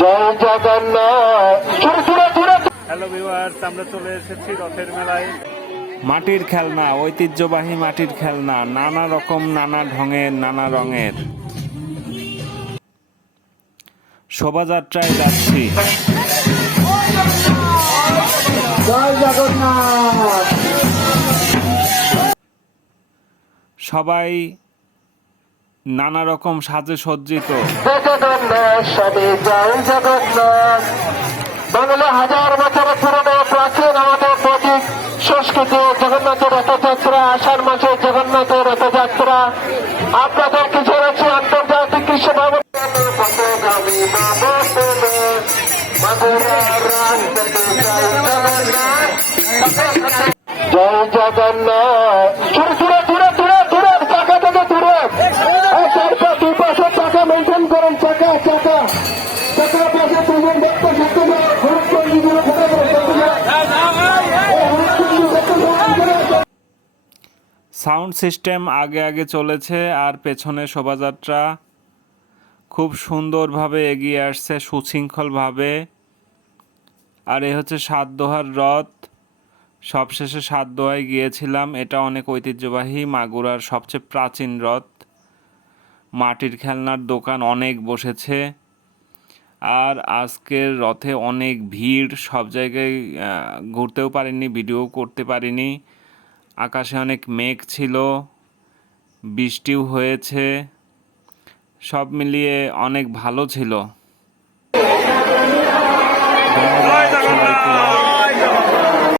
জয় Jagannath. Hello viewers, আমরা চলে এসেছি রথের মেলায়। মাটির খেলনা, ঐতিহ্যবাহী মাটির খেলনা, নানা রকম, নানা ঢঙের, নানা রঙের। শোভাযাত্রায় যাচ্ছি। জয় জগন্নাথ। সবাই নানা রকম সাজে সজ্জিত। জয় জগন্নাথ স্বামী, জয় জগন্নাথ। বাংলা হাজার বছর পুরনো প্রাচীন আমাদের প্রতীক সংস্কৃতি জগন্নাথের রথযাত্রা, আষাঢ় মাসে জগন্নাথের রথযাত্রা। আপনাদের কিছু রয়েছে আন্তর্জাতিক কৃষ্ণ ভবন। জয় জগন্নাথ। দূরে দূরে দূরে দূরে চাকা থেকে দূরে, দুই পাশে চাকা মেনটেন করেন। চাকা চাকা চাকার পাশে দুজন দেখতে শিখতে সাউন্ড সিস্টেম আগে আগে চলেছে, আর পেছনে শোভাযাত্রা খুব সুন্দরভাবে এগিয়ে আসছে, সুশৃঙ্খলভাবে। আর এ হচ্ছে সাতদোহার রথ। সবশেষে সাতদোহায় গিয়েছিলাম। এটা অনেক ঐতিহ্যবাহী, মাগুরার সবচেয়ে প্রাচীন রথ। মাটির খেলনার দোকান অনেক বসেছে। আর আজকের রথে অনেক ভিড়, সব জায়গায় ঘুরতেও পারিনি, ভিডিও করতে পারিনি। আকাশে অনেক মেঘ ছিল, বৃষ্টিও হয়েছে, সব মিলিয়ে অনেক ভালো ছিল। ধন্যবাদ সবাইকে।